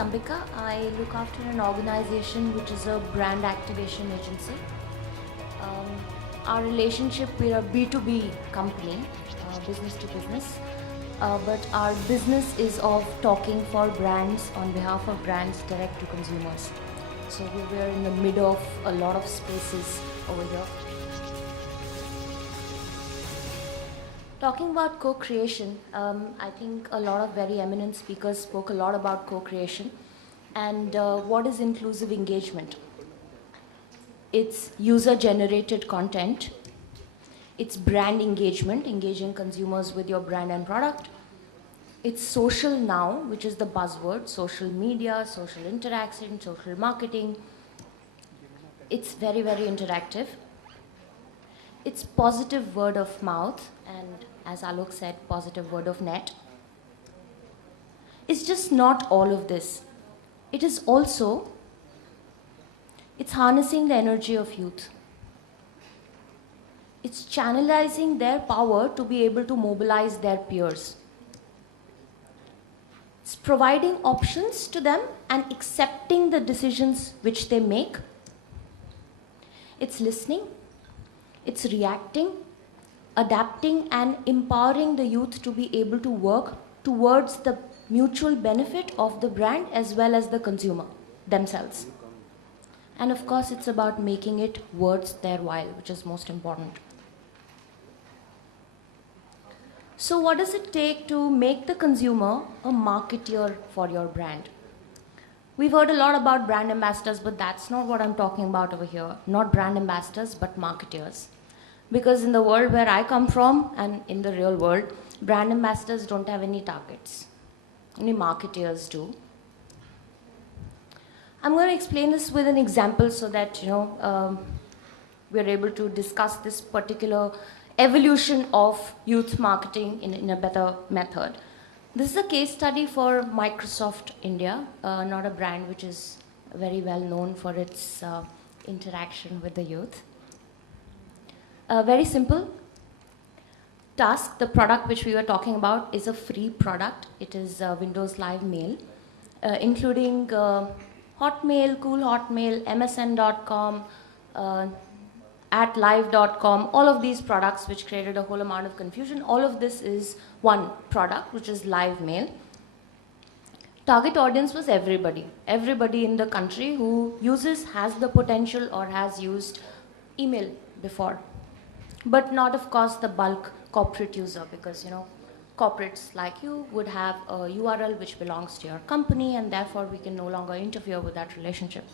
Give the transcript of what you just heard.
Ambika. I look after an organization which is a brand activation agency. Our relationship, we're a B2B company, business to business. But our business is of talking for brands on behalf of brands direct to consumers. So we were in the middle of a lot of spaces over here. Talking about co-creation, I think a lot of very eminent speakers spoke a lot about co-creation and what is inclusive engagement. It's user-generated content. It's brand engagement, engaging consumers with your brand and product. It's social now, which is the buzzword, social media, social interaction, social marketing. It's very, very interactive. It's positive word of mouth, and as Alok said, positive word of net. It's just not all of this. It is also, it's harnessing the energy of youth. It's channelizing their power to be able to mobilize their peers. It's providing options to them and accepting the decisions which they make. It's listening. It's reacting, adapting, and empowering the youth to be able to work towards the mutual benefit of the brand as well as the consumer themselves. And of course, it's about making it worth their while, which is most important. So what does it take to make the consumer a marketeer for your brand? We've heard a lot about brand ambassadors, but that's not what I'm talking about over here. Not brand ambassadors, but marketeers. Because in the world where I come from, and in the real world, brand ambassadors don't have any targets. Only marketeers do. I'm going to explain this with an example so that we're able to discuss this particular evolution of youth marketing in a better method. This is a case study for Microsoft India, not a brand which is very well known for its interaction with the youth. Very simple. Task, the product which we were talking about, is a free product. It is Windows Live Mail, including Hotmail, Cool Hotmail, MSN.com, @live.com, all of these products which created a whole amount of confusion. All of this is one product, which is Live Mail. Target audience was everybody. Everybody in the country who has the potential or has used email before. But not, of course, the bulk corporate user, because, corporates like you would have a URL which belongs to your company, and therefore we can no longer interfere with that relationship.